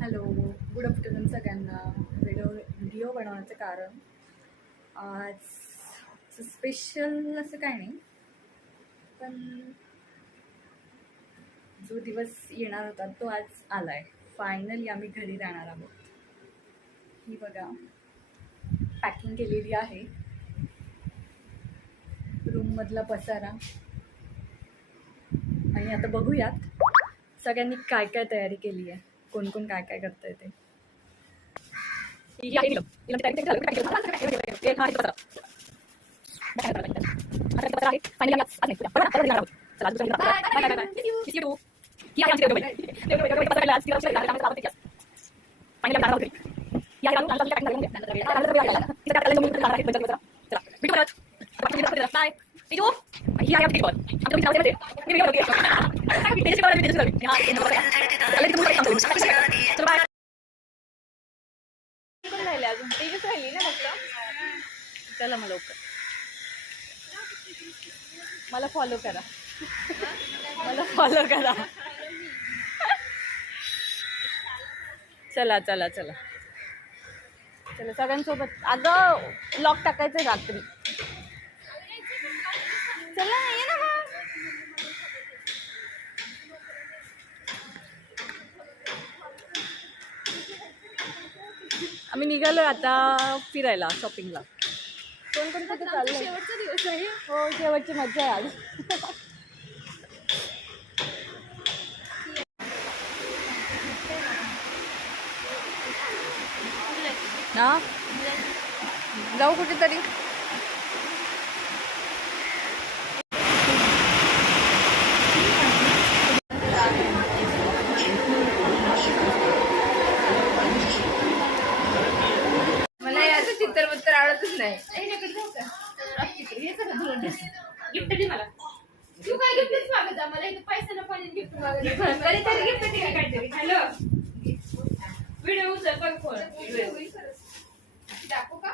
Hello, good afternoon सगळ्यांना. Video बनवण्याचं कारण आज स्पेशल असं काय नाही, पण जो दिवस येणार होता तो आज आला आहे. फायनली आम्ही घरी जाणार आहोत. ही बघा, पॅकिंग केलेली आहे. रूममधला पसारा. आणि आता बघूयात सगळ्यांनी काय काय तयारी केली आहे, कोण कोण काय काय करतंय ते. अजून तेच राहिली ना फक्त. चला मग लवकर, मला फॉलो करा. मला फॉलो करा. चला चला चला चला सगळ्यांसोबत. अगं लॉक टाकायचं रात्री. चला ये ना मग. आम्ही निघालोय आता फिरायला, शॉपिंगला. कोण कोण कुठे चाललंय? शेवटचा दिवस आहे. हो, शेवटची मजा आहे आज. ना जाऊ कुठेतरी. मला याचं चित्रपत्र आवडतच नाही. गिफ्ट दे मला. तू काय गिफ्टच मागत जा मला. इथं पैसा ना पाणी गिफ्ट मागत तरी गिफ्ट दे काहीतरी. हॅलो, व्हिडिओ उचल बघ फोन. दाखवू का?